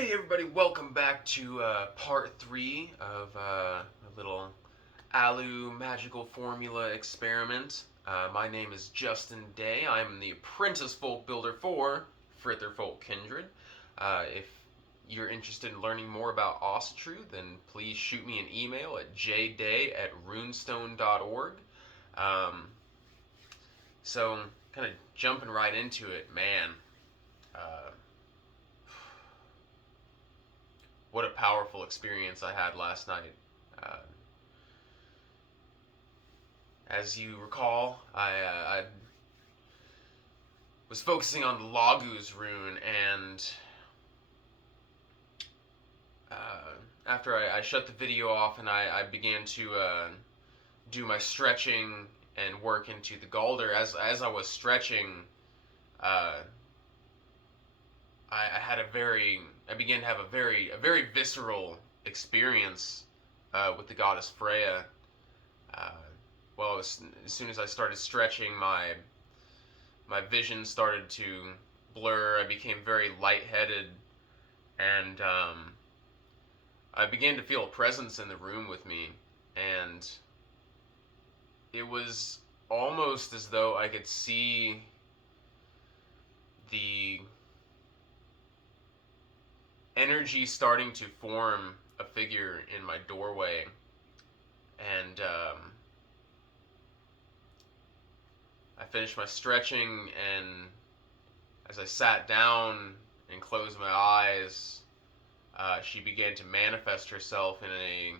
Hey everybody, welcome back to part 3 of a little Alu magical formula experiment. My name is Jday. I'm the apprentice folk builder for Frither Folk Kindred. If you're interested in learning more about Ossatru, then please shoot me an email at jday@runestone.org. Um, so, kind of jumping right into it, man. Uh, what a powerful experience I had last night. Uh, as you recall, I was focusing on the Laguz rune, and after I shut the video off and I began to do my stretching and work into the Galdr, as I was stretching, uh, I began to have a very visceral experience with the goddess Freya. Uh, as soon as I started stretching, my vision started to blur. I became very lightheaded, and I began to feel a presence in the room with me, and it was almost as though I could see the energy starting to form a figure in my doorway, and I finished my stretching, and as I sat down and closed my eyes, she began to manifest herself in a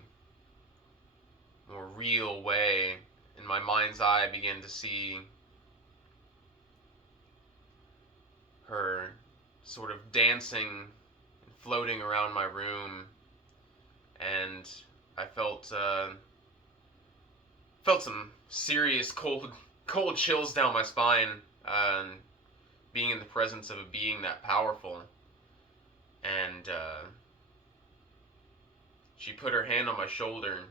more real way. In my mind's eye, I began to see her sort of dancing and floating around my room, and I felt some serious cold chills down my spine, being in the presence of a being that powerful. And she put her hand on my shoulder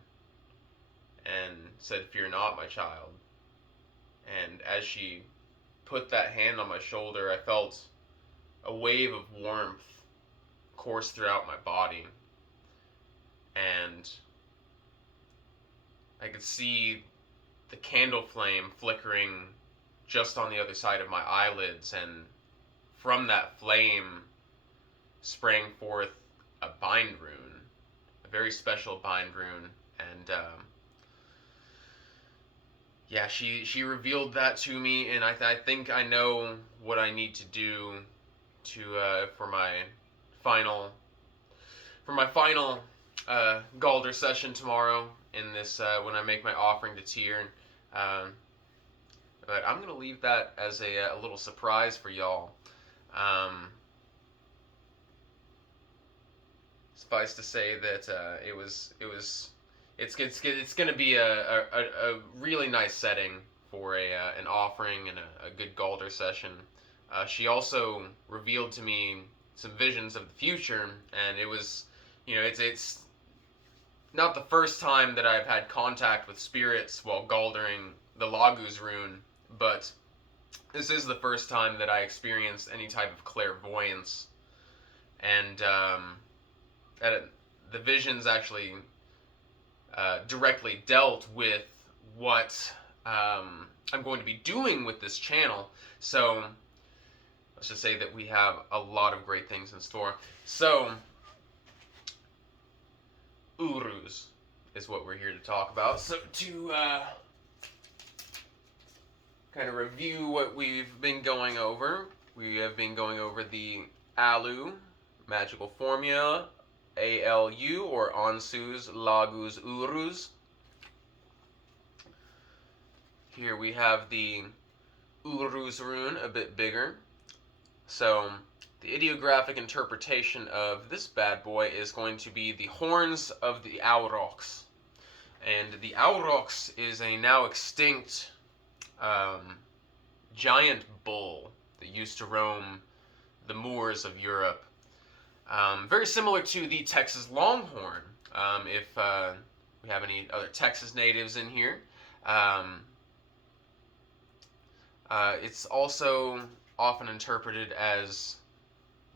and said, "Fear not, my child." And as she put that hand on my shoulder, I felt a wave of warmth course throughout my body. And I could see the candle flame flickering just on the other side of my eyelids, and from that flame sprang forth a bind rune, a very special bind rune. And yeah, she revealed that to me, and I think I know what I need to do to for my final Galdr session tomorrow in this when I make my offering to Tyr. Um, but I'm gonna leave that as a little surprise for y'all. Um, Suffice to say that it's gonna be a really nice setting for an offering and a good Galdr session. She also revealed to me some visions of the future, and it was, it's not the first time that I've had contact with spirits while Galdering the Laguz rune, but this is the first time that I experienced any type of clairvoyance, and the visions actually directly dealt with what I'm going to be doing with this channel. So let's just say that we have a lot of great things in store. So Uruz is what we're here to talk about. So to kind of review what we've been going over, we have been going over the Alu magical formula, ALU, or Ansu's Laguz Uruz. Here we have the Uruz rune, a bit bigger. So the ideographic interpretation of this bad boy is going to be the horns of the Aurochs. And the Aurochs is a now extinct giant bull that used to roam the moors of Europe. Very similar to the Texas Longhorn, if we have any other Texas natives in here. It's also often interpreted as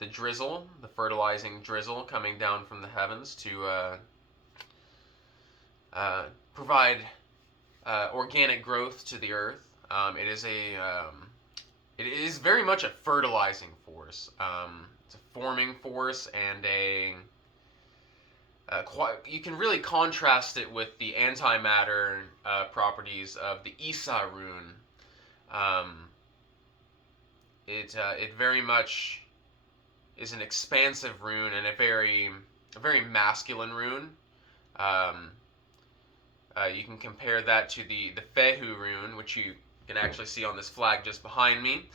the drizzle, the fertilizing drizzle coming down from the heavens to provide organic growth to the earth. It is very much a fertilizing force. It's a forming force and you can really contrast it with the antimatter properties of the Isa rune. It very much is an expansive rune and a very masculine rune. You can compare that to the Fehu rune, which you can actually see on this flag just behind me,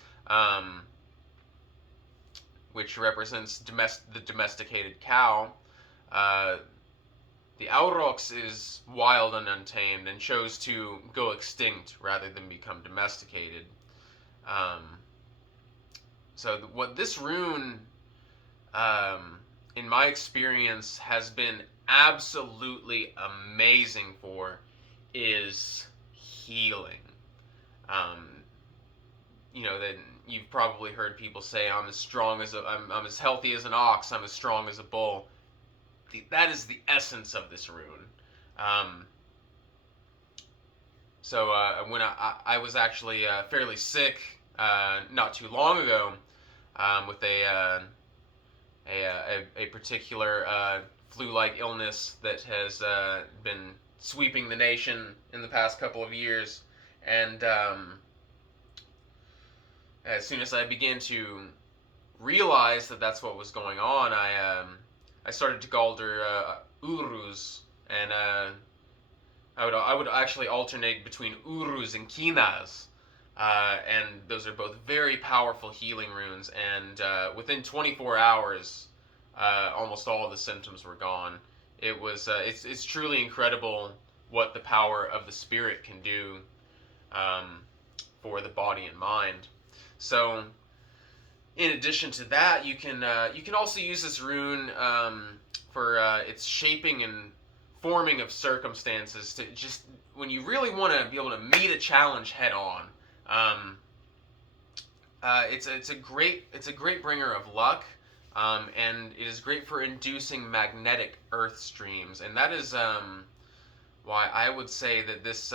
which represents the domesticated cow. The Aurochs is wild and untamed and chose to go extinct rather than become domesticated. What this rune, in my experience, has been absolutely amazing for is healing. That you've probably heard people say, I'm as healthy as an ox, I'm as strong as a bull. That is the essence of this rune. When I was actually fairly sick not too long ago with a particular flu-like illness that has been sweeping the nation in the past couple of years, and as soon as I began to realize that that's what was going on, I started to Galdr Uruz, and I would actually alternate between Uruz and Kinaz, and those are both very powerful healing runes. And within 24 hours, almost all of the symptoms were gone. It's truly incredible what the power of the spirit can do for the body and mind. So, in addition to that, you can also use this rune for its shaping and forming of circumstances to just when you really want to be able to meet a challenge head on. It's a great bringer of luck, and it is great for inducing magnetic earth streams, and that is why I would say that this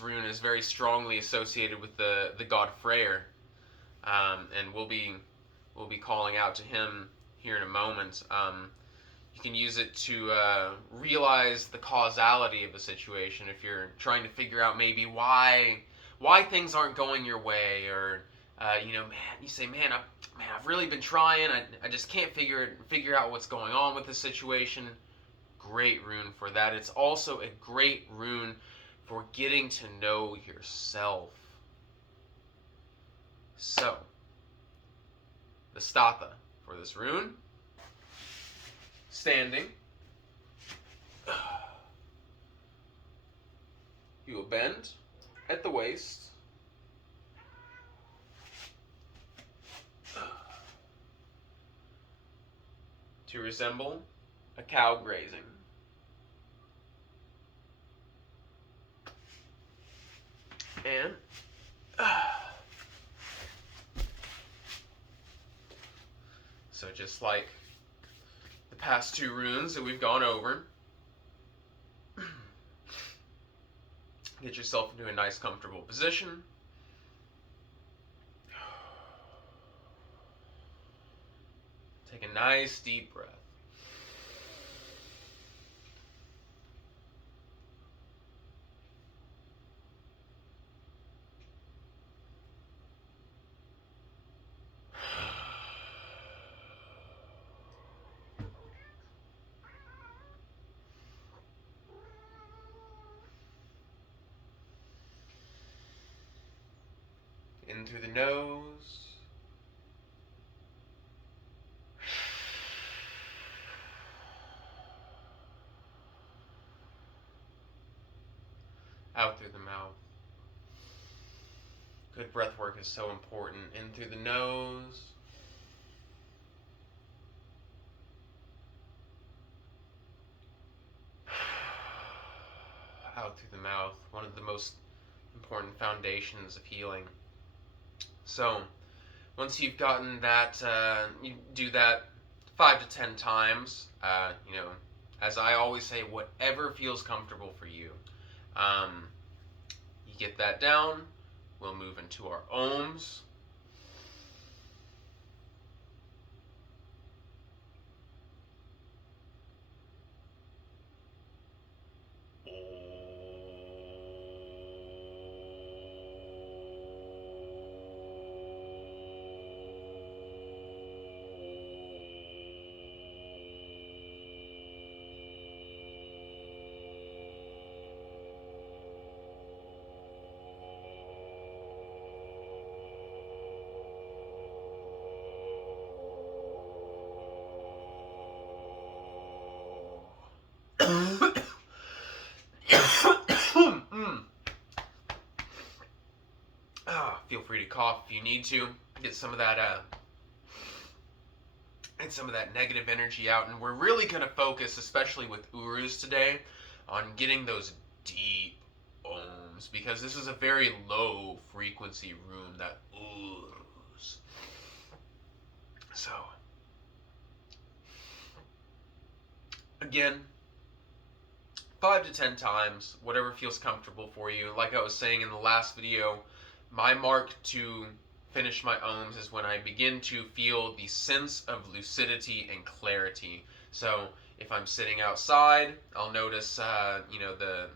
rune is very strongly associated with the god Freyr. And we'll be calling out to him here in a moment. You can use it to realize the causality of a situation if you're trying to figure out maybe why things aren't going your way, or you say, I've really been trying. I just can't figure out what's going on with the situation. Great rune for that. It's also a great rune for getting to know yourself. So, the statha for this rune, standing, you will bend at the waist, to resemble a cow grazing. And so just like the past two runes that we've gone over, get yourself into a nice comfortable position. Take a nice deep breath. In through the nose. Out through the mouth. Good breath work is so important. In through the nose. Out through the mouth. One of the most important foundations of healing. So, once you've gotten that, you do that 5 to 10 times. As I always say, whatever feels comfortable for you. Um, you get that down. We'll move into our ohms. Feel free to cough if you need to. Get some of that negative energy out. And we're really going to focus, especially with Uruz today, on getting those deep ohms, because this is a very low frequency rune, that Uruz. So, again, 5 to 10 times, whatever feels comfortable for you. Like I was saying in the last video, my mark to finish my ohms is when I begin to feel the sense of lucidity and clarity. So if I'm sitting outside, I'll notice, the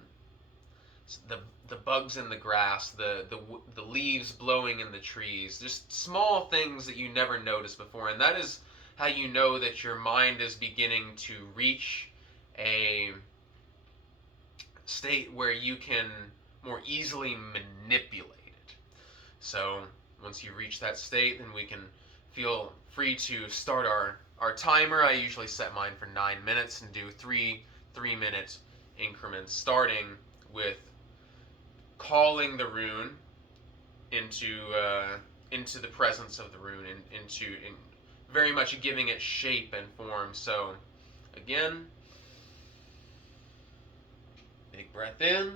bugs in the grass, the leaves blowing in the trees, just small things that you never noticed before, and that is how you know that your mind is beginning to reach a state where you can more easily manipulate it. So once you reach that state, then we can feel free to start our timer. I usually set mine for 9 minutes and do 3-minute increments, starting with calling the rune into the presence of the rune, and in very much giving it shape and form. So again, big breath in.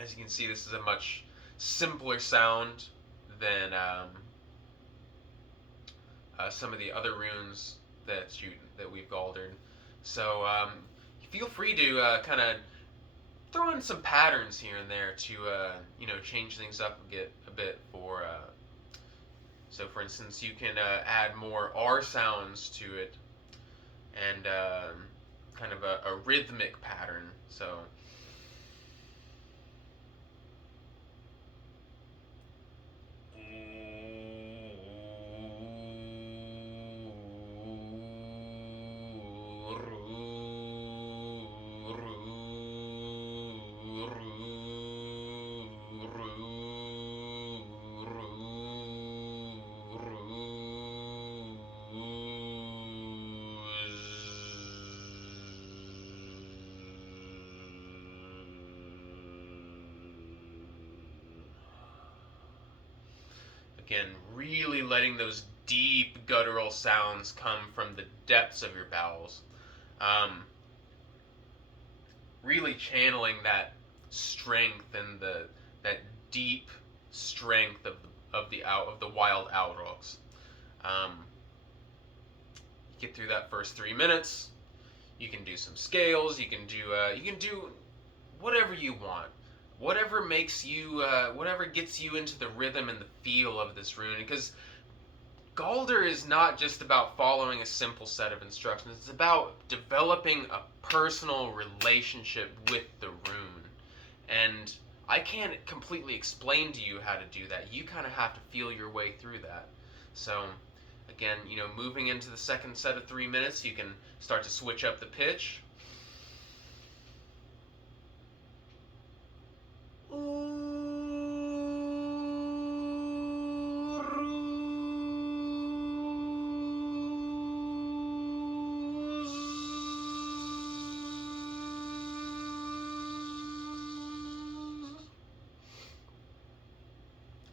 As you can see, this is a much simpler sound than some of the other runes that we've Galdered. So feel free to kind of throw in some patterns here and there to change things up a bit. So for instance, you can add more R sounds to it, and kind of a rhythmic pattern. So. Again, really letting those deep guttural sounds come from the depths of your bowels. Really channeling that strength and that deep strength of the wild Alrogs. Get through that first 3 minutes. You can do some scales. You can do whatever you want. Whatever makes you, whatever gets you into the rhythm and the feel of this rune. Because Galdr is not just about following a simple set of instructions. It's about developing a personal relationship with the rune. And I can't completely explain to you how to do that. You kind of have to feel your way through that. So, again, moving into the second set of 3 minutes, you can start to switch up the pitch.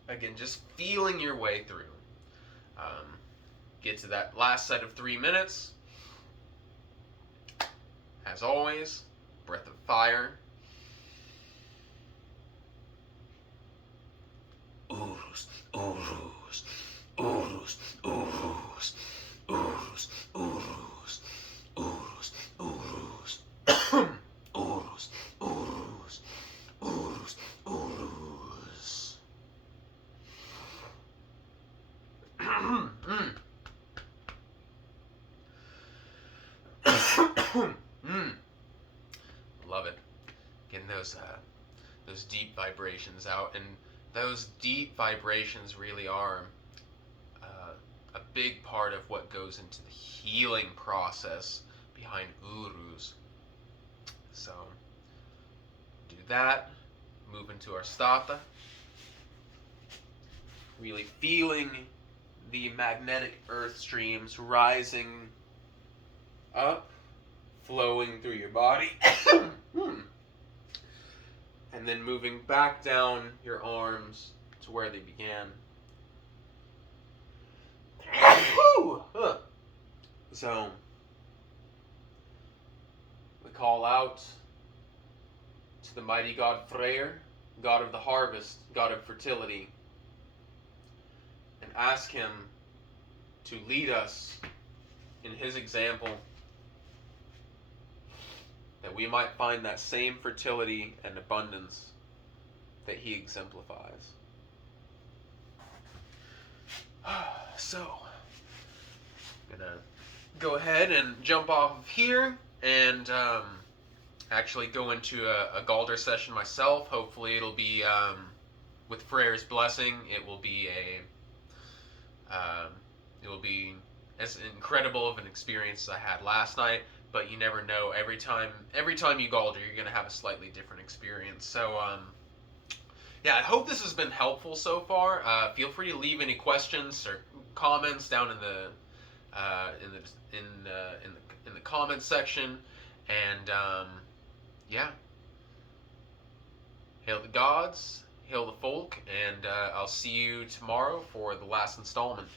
Again, just feeling your way through. Get to that last set of 3 minutes. As always, breath of fire. Uruz, Uruz, Uruz, Uruz, Uruz, Uruz, Uruz, Uruz, Uruz, Uruz, Uruz, Uruz. Love it. Getting those deep vibrations out, and those deep vibrations really are a big part of what goes into the healing process behind Uruz. So, do that. Move into our stata. Really feeling the magnetic earth streams rising up, flowing through your body. And then moving back down your arms to where they began. So, we call out to the mighty god Freyr, god of the harvest, god of fertility, and ask him to lead us in his example, that we might find that same fertility and abundance that he exemplifies. So, I'm gonna go ahead and jump off of here and actually go into a Galdr session myself. Hopefully it'll be, with Freyr's blessing, it will be as incredible of an experience as I had last night. But you never know. Every time you Galdr, you're gonna have a slightly different experience. So, yeah, I hope this has been helpful so far. Feel free to leave any questions or comments down in the comments section. And yeah, hail the gods, hail the folk, and I'll see you tomorrow for the last installment.